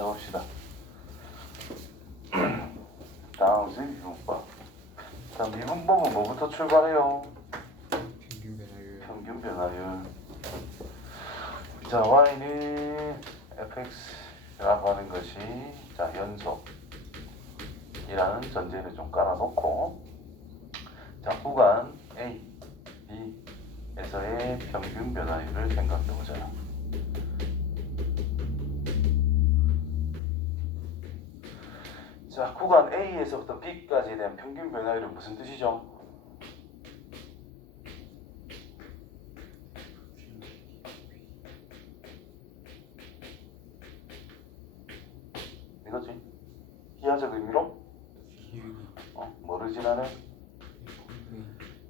해봅시다. 다음 미분법. 자, 미분법은 뭐부터 출발해요? 평균 변화율. 평균 변화율. 자, y는 fx라고 하는 것이 자 연속이라는 전제를 좀 깔아놓고 자 구간 A, B에서의 평균 변화율을 생각해보자요. 자, 구간 A에서부터 B까지에 대한 평균 변화율은 무슨 뜻이죠? 이거지? 기하적 의미로 기울기. 뭐를 지나는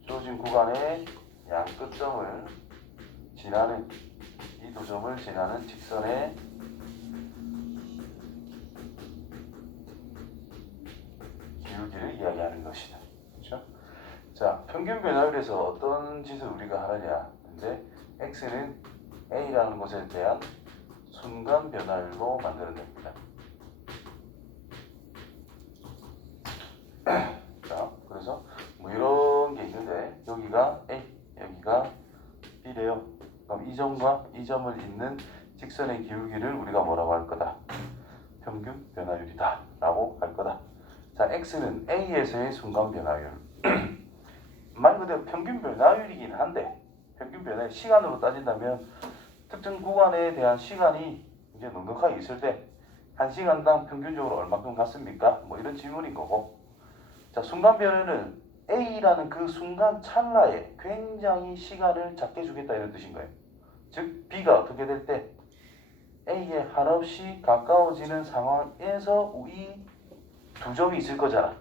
주어진 구간의 양 끝점을 지나는 이 두 점을 지나는 직선의 기울기를 이야기하는 것이다. 그렇죠? 자, 평균 변화율에서 어떤 짓을 우리가 하느냐? 이제 x는 a라는 곳에 대한 순간 변화율로 만들어냅니다. 자, 그래서 뭐 이런 게 있는데 여기가 A, 여기가 B래요. 그럼 이 점과 이 점을 잇는 직선의 기울기를 우리가 뭐라고 할 거다? 평균 변화율이다 라고 할 거다. 자, X는 A에서의 순간 변화율. 말 그대로 평균 변화율이긴 한데 평균 변화율 시간으로 따진다면 특정 구간에 대한 시간이 이제 넉넉하게 있을 때 1시간당 평균적으로 얼마큼 갔습니까? 뭐 이런 질문인 거고. 자, 순간 변화는 A라는 그 순간 찰나에 굉장히 시간을 작게 주겠다 이런 뜻인 거예요. 즉 B가 어떻게 될 때 A에 한없이 가까워지는 상황에서 이 두 점이 있을 거잖아.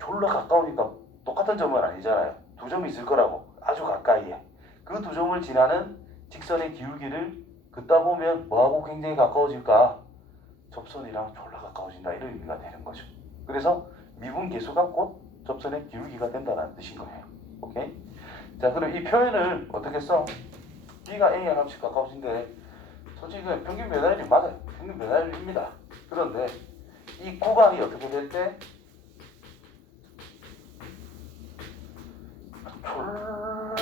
졸라 가까우니까 똑같은 점은 아니잖아요. 두 점이 있을 거라고. 아주 가까이에. 그 두 점을 지나는 직선의 기울기를 긋다 보면 뭐하고 굉장히 가까워질까? 접선이랑 졸라 가까워진다 이런 의미가 되는 거죠. 그래서 미분 계수가 곧 접선의 기울기가 된다는 뜻인 거예요. 오케이? 자, 그럼 이 표현을 어떻게 써? B가 A에 한없이 가까워진대. 솔직히 평균 변화율이 맞아요. 평균 변화율입니다. 그런데 이 구간이 어떻게 될 때 졸라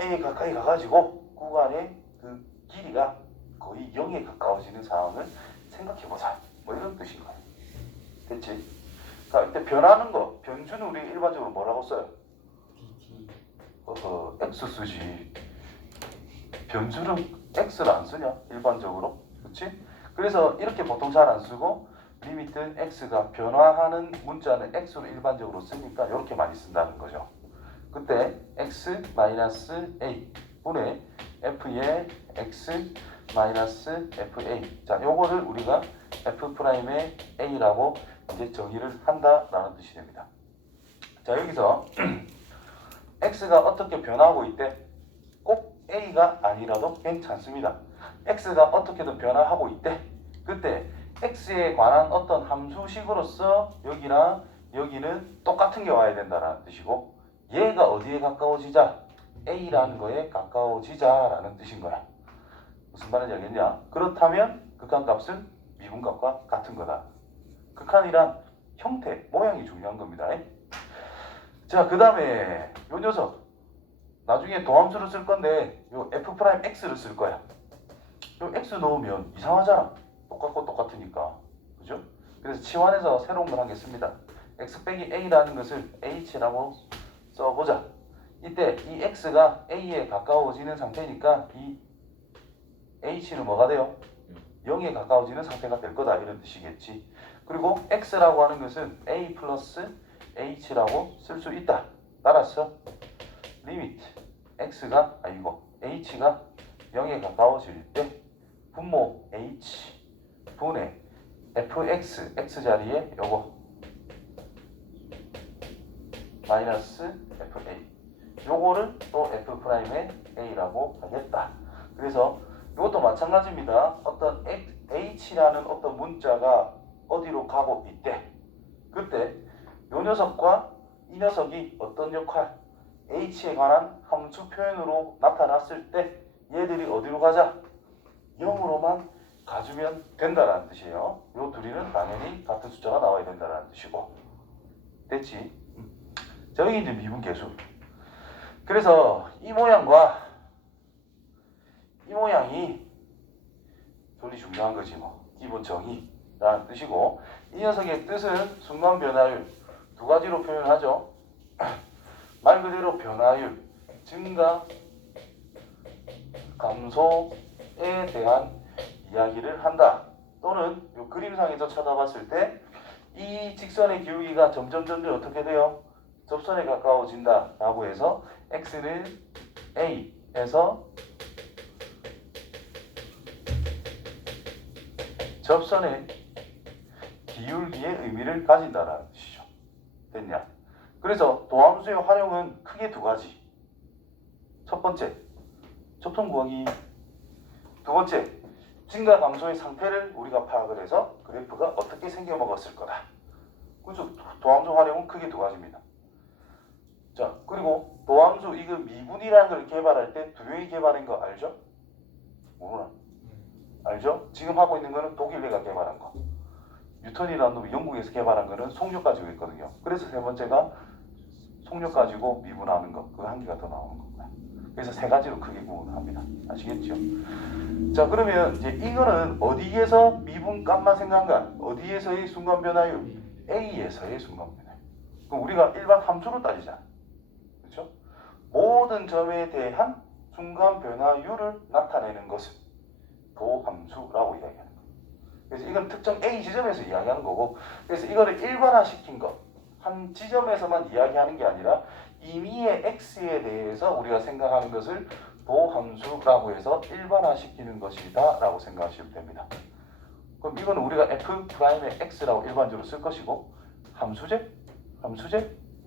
A에 가까이 가가지고 구간의 그 길이가 거의 0에 가까워지는 상황을 생각해보자. 뭐 이런 뜻인 거예요. 됐지? 자, 이때 변하는 거, 변수는 우리 일반적으로 뭐라고 써요? dt. X 쓰지. 변수는 X를 안 쓰냐? 일반적으로. 그렇지? 그래서 이렇게 보통 잘 안 쓰고 리미트 X가 변화하는 문자는 X로 일반적으로 쓰니까 이렇게 많이 쓴다는 거죠. 그때 X-A 분의 F의 X-FA. 자, 요거를 우리가 F'의 A라고 이제 정의를 한다라는 뜻이 됩니다. 자, 여기서 X가 어떻게 변화하고 있대? 꼭 A가 아니라도 괜찮습니다. X가 어떻게든 변화하고 있대. 그때 X에 관한 어떤 함수식으로서 여기랑 여기는 똑같은 게 와야 된다는 뜻이고 얘가 어디에 가까워지자? A라는 거에 가까워지자라는 뜻인 거야. 무슨 말인지 알겠냐? 그렇다면 극한값은 미분값과 같은 거다. 극한이란 형태, 모양이 중요한 겁니다. 자, 그 다음에 요 녀석 나중에 도함수를 쓸 건데 요 F'X를 쓸 거야. 요 X 넣으면 이상하잖아. 똑같고 똑같으니까. 그죠? 그래서 치환해서 새로운 걸 하겠습니다. X 빼기 A라는 것을 H라고 써보자. 이때 이 X가 A에 가까워지는 상태니까 이 H는 뭐가 돼요? 0에 가까워지는 상태가 될 거다 이런 뜻이겠지. 그리고 X라고 하는 것은 A 플러스 H라고 쓸 수 있다. 따라서 리미트 X가 H가 0에 가까워질 때 분모 H 분의 Fx X 자리에 요거 마이너스 FA 요거를 또 F'의 A라고 하겠다. 그래서 이것도 마찬가지입니다. 어떤 H라는 어떤 문자가 어디로 가고 있대. 그때 요 녀석과 이 녀석이 어떤 역할 H에 관한 함수 표현으로 나타났을 때 얘들이 어디로 가자? 0으로만 가주면 된다라는 뜻이에요. 요 둘이는 당연히 같은 숫자가 나와야 된다라는 뜻이고. 됐지? 자, 여기 이제 미분계수. 그래서 이 모양과 이 모양이 둘이 중요한 거지 뭐. 기본 정의라는 뜻이고, 이 녀석의 뜻은 순간 변화율 두 가지로 표현하죠. 말 그대로 변화율, 증가, 감소에 대한 이야기를 한다. 또는 이 그림상에서 쳐다봤을 때 이 직선의 기울기가 점점 어떻게 돼요? 접선에 가까워진다 라고 해서 x는 a에서 접선의 기울기의 의미를 가진다라는 뜻이죠. 됐냐? 그래서 도함수의 활용은 크게 두 가지. 첫 번째, 접선 구하기. 두 번째, 증가 감소의 상태를 우리가 파악을 해서 그래프가 어떻게 생겨 먹었을 거다. 그래서 도함수 활용은 크게 두 가지입니다. 자, 그리고 도함수 이거 미분이라는 걸 개발할 때 두 명이 개발한 거 알죠? 모르나? 알죠? 지금 하고 있는 거는 독일래가 개발한 거. 뉴턴이라는 놈이 영국에서 개발한 거는 속력 가지고 있거든요. 그래서 세 번째가 속력 가지고 미분하는 거. 그 한 개가 더 나오는 거고요. 그래서 세 가지로 크게 구분합니다. 아시겠죠? 자, 그러면 이제 이거는 어디에서 미분 값만 생각한가? 어디에서의 순간 변화율? A에서의 순간 변화율. 그럼 우리가 일반 함수로 따지자. 그렇죠? 모든 점에 대한 순간 변화율을 나타내는 것은 도함수라고 이야기하는 거예요. 그래서 이건 특정 A 지점에서 이야기하는 거고, 그래서 이거를 일반화시킨 것, 한 지점에서만 이야기하는 게 아니라 임의의 x에 대해서 우리가 생각하는 것을 도함수라고 해서 일반화시키는 것이다 라고 생각하시면 됩니다. 그럼 이거는 우리가 f'의 x라고 일반적으로 쓸 것이고, 함수제?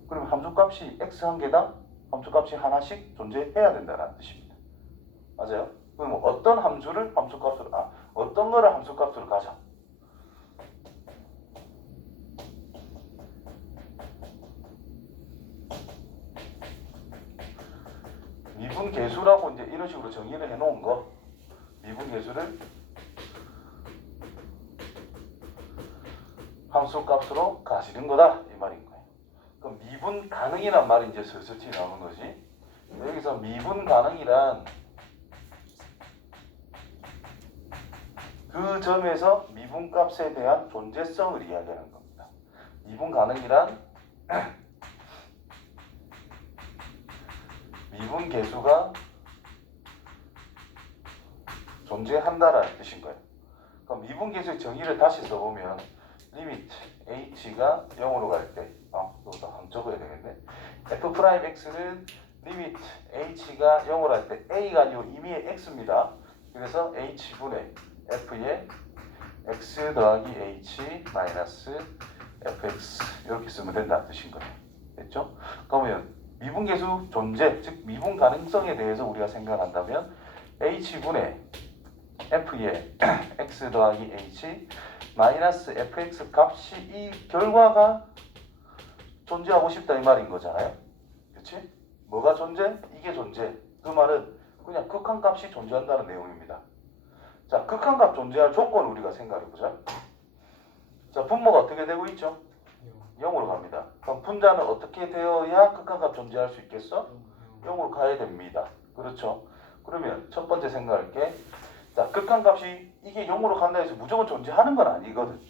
그러면 함수값이 x 한 개당 함수값이 하나씩 존재해야 된다는 뜻입니다. 맞아요? 그럼 어떤 함수를 함수값으로, 어떤 거를 함수값으로 가져? 미분계수라고 이제 이런 식으로 정의를 해놓은 거, 미분계수를 함수값으로 가시는 거다 이 말인 거예요. 그럼 미분 가능이란 말이 이제 슬슬 튀어나오는 거지. 여기서 미분 가능이란 그 점에서 미분값에 대한 존재성을 이야기하는 겁니다. 미분 가능이란 미분 계수가 존재한다라는 뜻인 거예요. 그럼 미분 계수의 정의를 다시 써보면 리미트 h가 0으로 갈 때, 이것도 한번 적어야 되겠네. f'x는 리미트 h가 0으로 갈 때 a가 아니고 임의의 x입니다. 그래서 h분의 f의 x 더하기 h 마이너스 fx 이렇게 쓰면 된다는 뜻인 거예요. 됐죠? 그러면 미분계수 존재, 즉 미분 가능성에 대해서 우리가 생각한다면 h분의 f의 x 더하기 h 마이너스 fx 값이 이 결과가 존재하고 싶다 이 말인 거잖아요. 그렇지? 뭐가 존재? 이게 존재. 그 말은 그냥 극한값이 존재한다는 내용입니다. 자, 극한값 존재할 조건을 우리가 생각해보자. 자, 분모가 어떻게 되고 있죠? 0으로 갑니다. 그럼 분자는 어떻게 되어야 극한값 존재할 수 있겠어? 0으로 가야 됩니다. 그렇죠? 그러면 첫 번째 생각할게. 자, 극한값이 이게 0으로 간다 해서 무조건 존재하는 건 아니거든.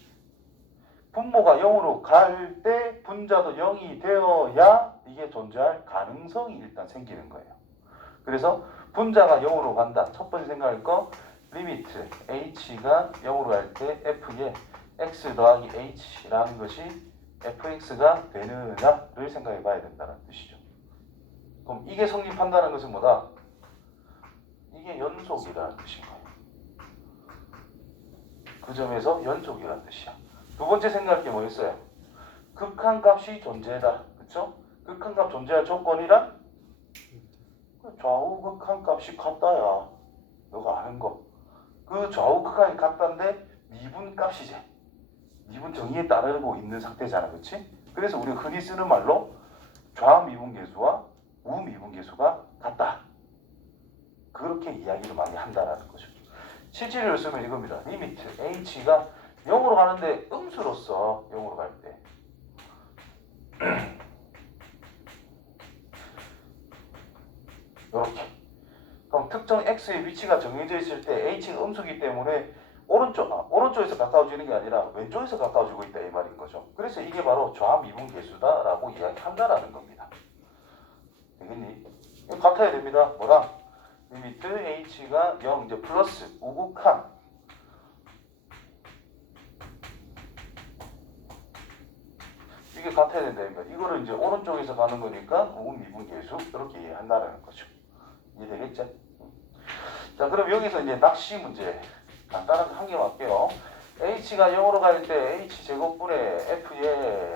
분모가 0으로 갈 때 분자도 0이 되어야 이게 존재할 가능성이 일단 생기는 거예요. 그래서 분자가 0으로 간다. 첫 번째 생각할 거 리미트 h가 0으로 갈 때 f의 x 더하기 h라는 것이 fx가 되느냐를 생각해 봐야 된다는 뜻이죠. 그럼 이게 성립한다는 것은 뭐다? 이게 연속이라는 뜻인 거예요. 그 점에서 연속이라는 뜻이야. 두 번째 생각할 게 뭐였어요? 극한값이 존재다. 그쵸? 극한값 존재할 조건이란 좌우 극한값이 같다야. 너가 아는 거. 그 좌우 극한이 같다인데 미분값이지. 미분 정의에 따르고 있는 상태잖아. 그치? 그래서 우리가 흔히 쓰는 말로 좌미분계수와 우미분계수가 같다. 그렇게 이야기를 많이 한다라는 거죠. 실질을 쓰면 이겁니다. 리미트 h가 0으로 가는데 음수로서 0으로 갈 때. 이렇게. 그럼 특정 x의 위치가 정해져 있을 때 h가 음수기 때문에 오른쪽에서 가까워지는 게 아니라 왼쪽에서 가까워지고 있다 이 말인 거죠. 그래서 이게 바로 좌미분계수다라고 이야기한다라는 겁니다. 되겠니? 이거 같아야 됩니다. 뭐랑? 리미트 h가 0 이제 플러스 우극한 이게 같아야 된다니까. 이거를 이제 오른쪽에서 가는 거니까 우극미분계수 이렇게 이해한다라는 거죠. 이해되겠죠? 자, 그럼 여기서 이제 낚시 문제 간단하게 한 개만 할게요. h가 0으로 갈 때 h제곱분의 f의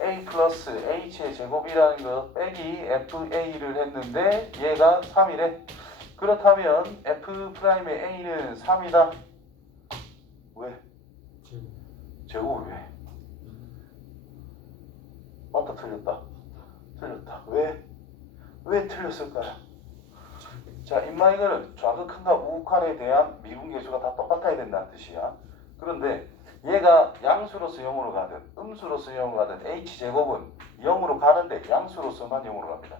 a 플러스 h의 제곱이라는 거 빼기 fa를 했는데 얘가 3이래. 그렇다면 f'의 a는 3이다. 왜? 제곱 왜? 맞다 틀렸다. 틀렸다. 왜? 왜 틀렸을까요? 자, 임마 이거는 좌극한과 우극한에 대한 미분계수가 다 똑같아야 된다는 뜻이야. 그런데 얘가 양수로서 0으로 가든 음수로서 0으로 가든 h제곱은 0으로 가는데 양수로서만 0으로 갑니다.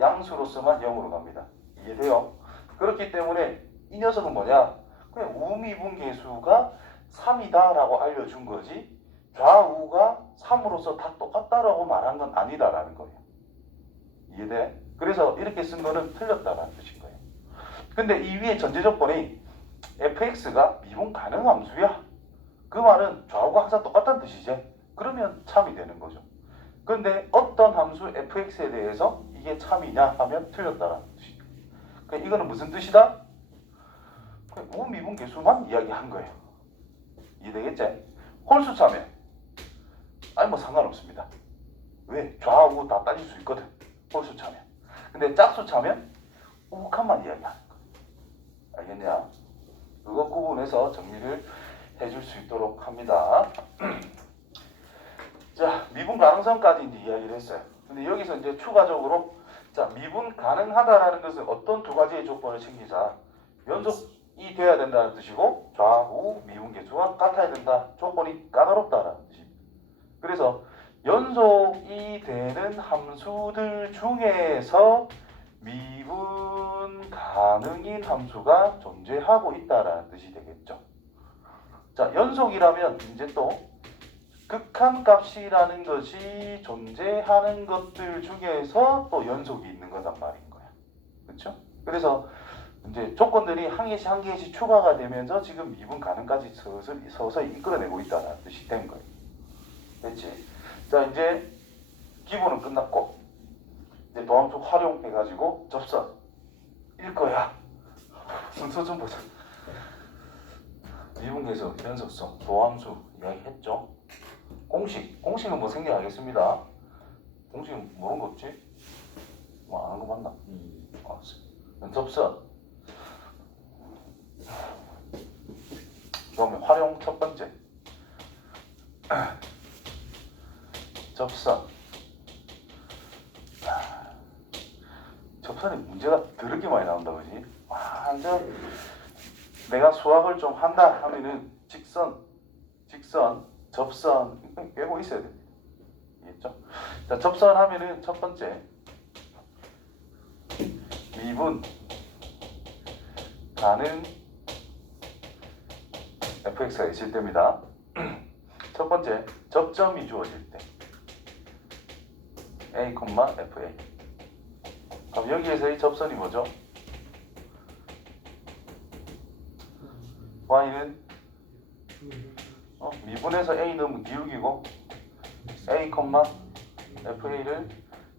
양수로서만 0으로 갑니다. 이해돼요? 그렇기 때문에 이 녀석은 뭐냐? 그냥 우미분계수가 3이다라고 알려준 거지 좌우가 3으로서 다 똑같다라고 말한 건 아니다라는 거예요. 이해돼? 그래서 이렇게 쓴 거는 틀렸다라는 뜻인 거예요. 근데 이 위에 전제 조건이 fx가 미분 가능 함수야. 그 말은 좌우가 항상 똑같다는 뜻이지. 그러면 참이 되는 거죠. 그런데 어떤 함수 fx에 대해서 이게 참이냐 하면 틀렸다라는 뜻이에요. 그러니까 이거는 무슨 뜻이다? 우미분계수만 이야기한 거예요. 이해되겠지? 홀수차면 아니 뭐 상관없습니다. 왜? 좌우 다 따질 수 있거든. 홀수차면. 근데 짝수차면 우극한만 이야기하는 거예요. 알겠냐? 그거 구분해서 정리를 해줄 수 있도록 합니다. 자, 미분 가능성까지 이제 이야기를 했어요. 근데 여기서 이제 추가적으로 자, 미분 가능하다라는 것은 어떤 두 가지의 조건을 챙기자. 연속이 돼야 된다는 뜻이고 좌우 미분계수가 같아야 된다. 조건이 까다롭다라는 뜻입니다. 그래서 연속이 되는 함수들 중에서 미분 가능인 함수가 존재하고 있다라는 뜻이 되겠죠. 자, 연속이라면 이제 또 극한값이라는 것이 존재하는 것들 중에서 또 연속이 있는 거단 말인 거야. 그렇죠? 그래서 이제 조건들이 한 개씩 한 개씩 추가가 되면서 지금 미분 가능까지 서서히 이끌어내고 있다는 뜻이 된 거예요. 됐지? 자, 이제 기본은 끝났고 이제 도함수 활용해가지고 접선 일 거야. 순서 좀 보자. 미분계수, 연속성, 도함수 이야기했죠. 공식은 뭐 생략하겠습니다. 공식은 모르는 거 없지? 뭐 아는 거 맞나? 알았어. 접선. 그러면 활용 첫 번째. 접선. 접선에 문제가 더럽게 많이 나온다, 그지? 완전 내가 수학을 좀 한다 하면은 직선, 접선 빼고 있어야 됩니다. 알겠죠? 자, 접선 하면은 첫 번째 미분 가능 fx가 있을 때입니다. 첫 번째 접점이 주어질 때 a, fa. 그럼 여기에서의 접선이 뭐죠? y는 미분에서 a 넣으면 기울기고 a, fa를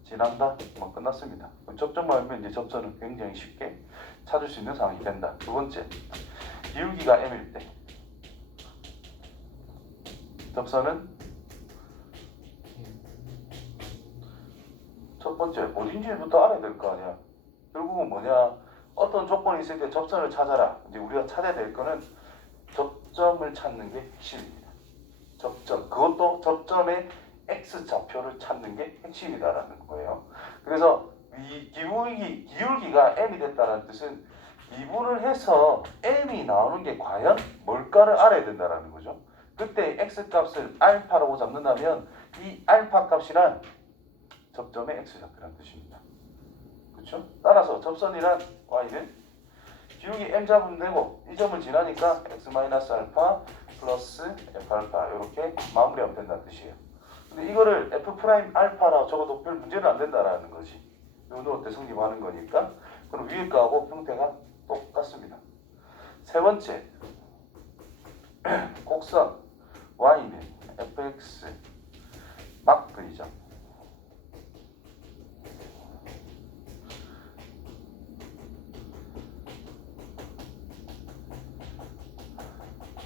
지난다. 뭐 끝났습니다. 접점만 알면 이제 접선은 굉장히 쉽게 찾을 수 있는 상황이 된다. 두 번째, 기울기가 m일 때 접선은 첫 번째 어딘지부터 알아야 될 거 아니야. 결국은 뭐냐? 어떤 조건이 있을 때 접선을 찾아라. 이제 우리가 찾아야 될 거는 접점을 찾는 게 핵심입니다. 접점. 그것도 접점의 x좌표를 찾는 게 핵심이다라는 거예요. 그래서 이 기울기가 m이 됐다는 뜻은 미분을 해서 m이 나오는 게 과연 뭘까를 알아야 된다라는 거죠. 그때 x 값을 알파라고 잡는다면 이 알파 값이란 접점의 x좌표라는 뜻입니다. 그렇죠? 따라서 접선이란 y는 기울기 m 잡으면 되고 이 점을 지나니까 x-알파 플러스 f알파 이렇게 마무리하면 된다는 뜻이에요. 근데 이거를 f 프라임 알파라고 적어도 별 문제는 안 된다라는 거지. 요 노트 때 성립하는 거니까. 그럼 위에 거하고 형태가 똑같습니다. 세 번째, 곡선 y는 fx 막 그리죠.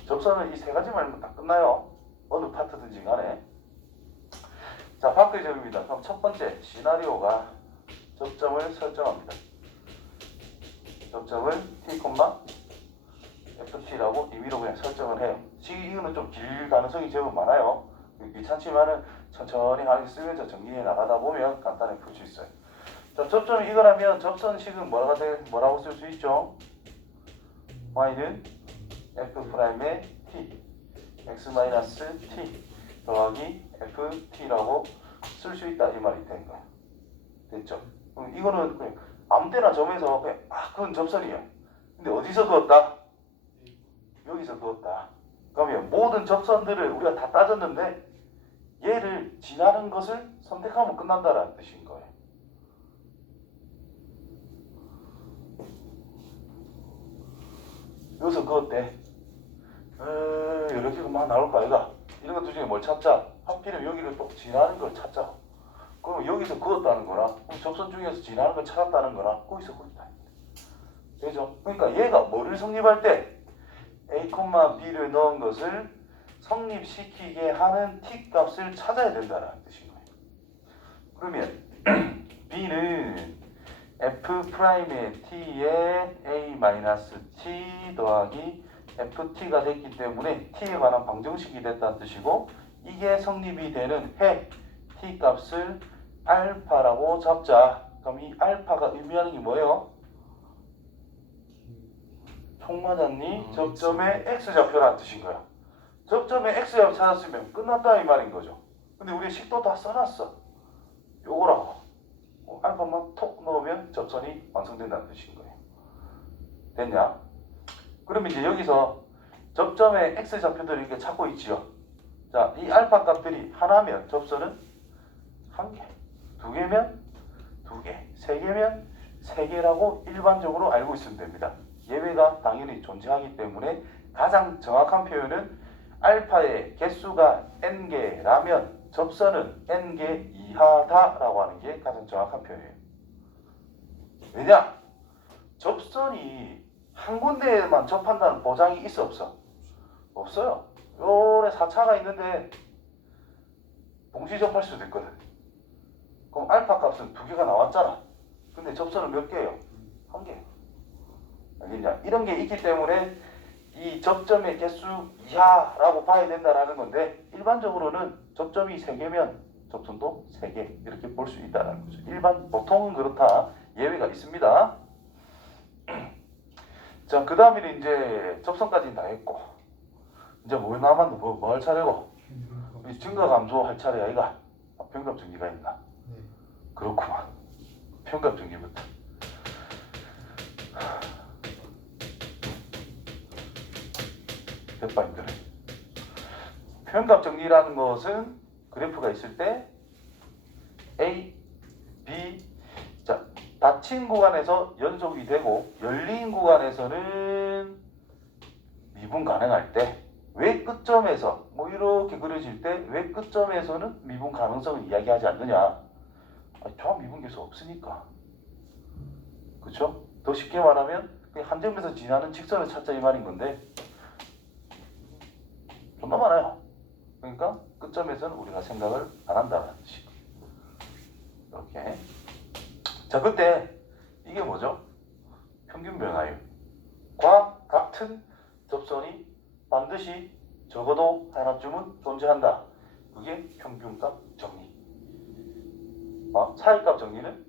접선은 이 세 가지 말면 다 끝나요. 어느 파트든지 간에. 자, 바퀴 점입니다. 그럼 첫 번째 시나리오가 접점을 설정합니다. 접점을 t, ft라고 임의로 그냥 설정을 해요. 이거는 좀 길 가능성이 제법 많아요. 귀찮지만은 천천히 하게 쓰면서 정리해 나가다 보면 간단히 풀 수 있어요. 자, 접점이 이거라면 접선식은 뭐라고 쓸 수 있죠? y는 f'의 t, x-t 더하기 ft라고 쓸 수 있다 이 말이 된 거야. 됐죠? 그럼 이거는 그냥 아무 때나 점에서 그냥 그건 접선이야. 근데 어디서 그었다? 여기서 그었다. 그러면 모든 접선들을 우리가 다 따졌는데 얘를 지나는 것을 선택하면 끝난다라는 뜻인 거예요. 여기서 그었대. 이렇게 막 나올 거 아이가? 이런 것들 중에 뭘 찾자? 하필이면 여기를 또 지나는 걸 찾자. 그러면 여기서 그었다는 거나 접선 중에서 지나는 걸 찾았다는 거나 거기서 그었다. 되죠? 그러니까 얘가 뭐를 성립할 때 a, b를 넣은 것을 성립시키게 하는 t 값을 찾아야 된다는 뜻인 거예요. 그러면 b는 f'의 t에 a-t 더하기 ft가 됐기 때문에 t에 관한 방정식이 됐다는 뜻이고 이게 성립이 되는 해 t 값을 알파라고 잡자. 그럼 이 알파가 의미하는 게 뭐예요? 총 맞았니? 접점의 x좌표라는 뜻인 거야. 접점의 x좌표 찾았으면 끝났다 이 말인 거죠. 근데 우리 식도 다 써놨어. 요거라고 알파만 톡 넣으면 접선이 완성된다는 뜻인 거예요. 됐냐? 그럼 이제 여기서 접점의 x좌표들을 이렇게 찾고 있지요. 자, 이 알파 값들이 하나면 접선은 한 개, 두 개면 두 개, 세 개면 세 개라고 일반적으로 알고 있으면 됩니다. 예외가 당연히 존재하기 때문에 가장 정확한 표현은 알파의 개수가 n개라면 접선은 n개 이하다라고 하는 게 가장 정확한 표현이에요. 왜냐? 접선이 한 군데에만 접한다는 보장이 있어 없어? 없어요. 요래 4차가 있는데 동시 접할 수도 있거든. 그럼 알파 값은 두 개가 나왔잖아. 근데 접선은 몇 개예요? 한 개. 알겠냐? 이런 게 있기 때문에 이 접점의 개수 이하라고 봐야 된다라는 건데 일반적으로는 접점이 3개면 접선도 3개 이렇게 볼 수 있다는 거죠. 보통은 그렇다. 예외가 있습니다. 자, 그 다음에는 이제 접선까지는 다 했고 이제 뭐 남았노? 뭐 할 차례고? 증가 감소할 차례 아이가? 평값 정리가 있나? 네. 그렇구만. 평값 정리부터. 됐다 힘들어. 평값 정리라는 것은 그래프가 있을 때 A, B, 자 닫힌 구간에서 연속이 되고 열린 구간에서는 미분 가능할 때 왜 끝점에서 뭐 이렇게 그려질 때 왜 끝점에서는 미분 가능성을 이야기하지 않느냐? 저 미분계수 없으니까. 그렇죠? 더 쉽게 말하면 그냥 한 점에서 지나는 직선을 찾자 이 말인 건데 존나 많아요. 그러니까 끝점에서는 우리가 생각을 안 한다는 뜻이에요. 이렇게. 자, 그때 이게 뭐죠? 평균 변화율과 같은 접선이 반드시 적어도 하나쯤은 존재한다. 그게 평균값 정리. 차이값 정리는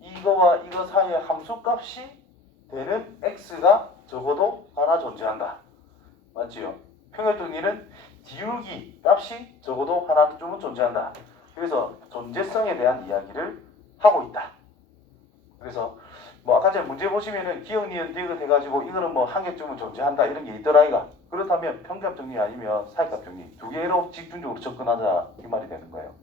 이거와 이거 사이의 함수값이 대는 x가 적어도 하나 존재한다. 맞지요? 평혈등리는 디귿이 값이 적어도 하나쯤은 존재한다. 그래서 존재성에 대한 이야기를 하고 있다. 그래서 뭐 아까 전에 문제 보시면은 기억, 니은, 디귿 해가지고 이거는 뭐 한 개쯤은 존재한다 이런 게 있더라 이가. 그렇다면 평균값 정리 아니면 사이값 정리 두 개로 집중적으로 접근하자 이 말이 되는 거예요.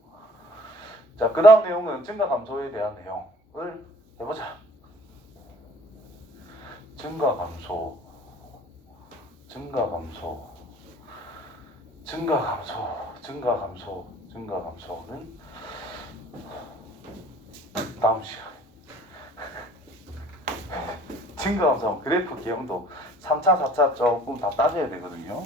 자, 그 다음 내용은 증가 감소에 대한 내용을 해보자. 증가 감소, 증가 감소, 증가 감소, 증가 감소, 증가 감소는 다음 시간에 증가 감소하면 그래프 개형도 3차, 4차 조금 다 따져야 되거든요.